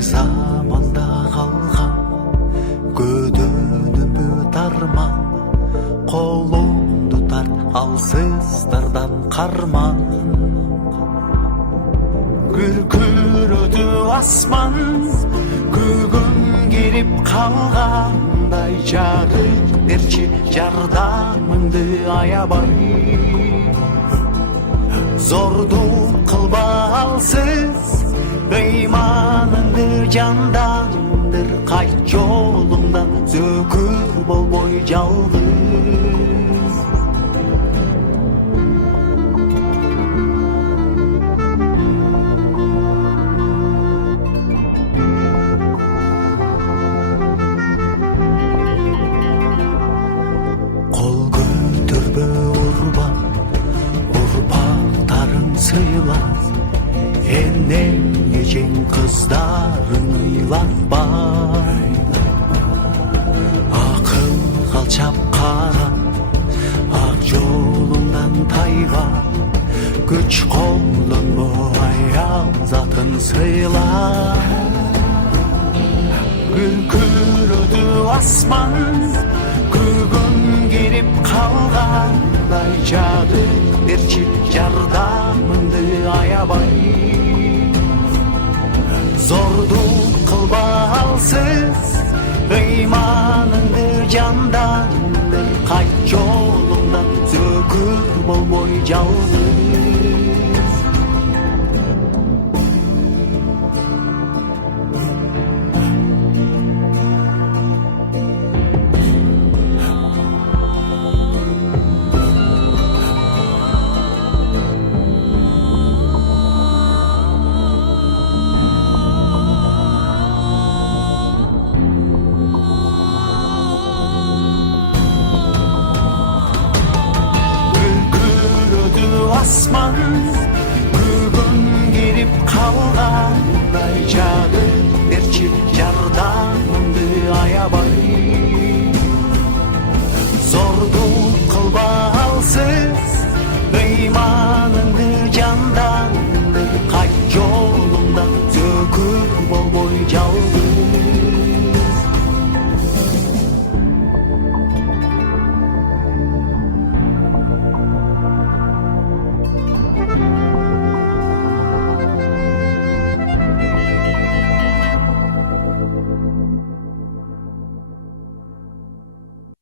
заманда қалған көдөнүмбөт арман, қолыңды тарт алсыздардан қарман. Күркүрөдү асман, көгөн келип қалғандай, жарык берчи жардамыңды аябай. Зордук кылба алсыз, бейманыңды жандандыр, кайт жолуңдан зөкүр болбой жалгыз. Кол көтөрбө урбан, урпактарың сыйла, энең эжең кыздарың ыйлатпай. Акыл калчап кара, ак жолуңдан тайба, күч колдонбо, аял затын сыйла. Күркүрөдү асман, көгөн келип калгандай, жагык берчи жардамыңды аябай. Зордук кылба алсыз, бейманыңды жандандыр, кайт жолуңдан зөкүр болбой жалгыз. Asman, kөгөн келип калгандай, жагык берчи жардамыңды аябай. Зордук кылба алсыз, бейманыңды жандандыр, кайт жолуңдан зөкүр болбой жалгыз.